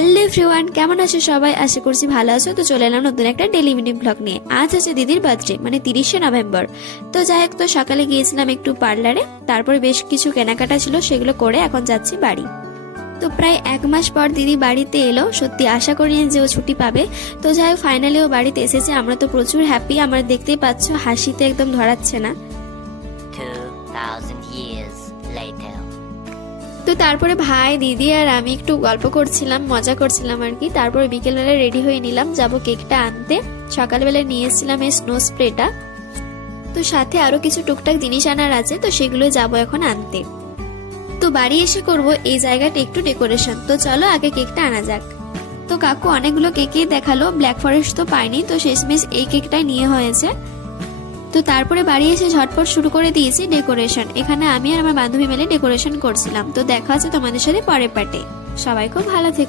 Hello everyone, কেমন আছো সবাই? আশা করছি ভালো আছো। তো চলে এলাম নতুন একটা ডেলি মিনি ব্লগ নিয়ে। আজ আছে দিদির বার্থডে, মানে 30শে নভেম্বর। তো যাই হোক, তো সকালে গিয়েছিলাম একটু পার্লারে, তারপরে বেশ কিছু কেনাকাটা ছিল, সেগুলো করে এখন যাচ্ছি বাড়ি। তো প্রায় 1 মাস পর দিদি বাড়িতে এলো। সত্যি আশা করিনি যে ও ছুটি পাবে। তো যাই হোক, ফাইনালি ও বাড়িতে এসেছে। আমরা তো প্রচুর হ্যাপি, আমরা দেখতেই পাচ্ছ হাসিতে একদম ধরাচ্ছে না। 2000 years later. তো তারপরে ভাই, দিদি আর আমি একটু গল্প করছিলাম, মজা করছিলাম আর কি। তারপরে বিকেলবেলা রেডি হয়ে নিলাম, যাব কেকটা আনতে। সকালবেলা নিয়ে এসেছিলাম এই স্নো স্প্রেটা। তো সাথে আরো কিছু টুকটাক জিনিস আনার আছে, তো সেগুলো যাব এখন আনতে। তো বাড়ি এসে করব এই জায়গাটা একটু ডেকোরেশন। তো চলো আগে কেকটা আনা যাক। তো কাকু অনেকগুলো কেকই দেখালো, ব্ল্যাক ফরেস্ট তো পাইনি, তো শেষমেশ এই কেকটাই নিয়ে হয়েছে। তো তারপরে বাড়ি এসে ঝটপট শুরু করে দিয়েছি ডেকোরেশন। এখানে আমি আর আমার বান্ধবী মিলে ডেকোরেশন করছিলাম। তো দেখা হচ্ছে তোমাদের সাথে পরের পার্টে। সবাই খুব ভালো থেকো।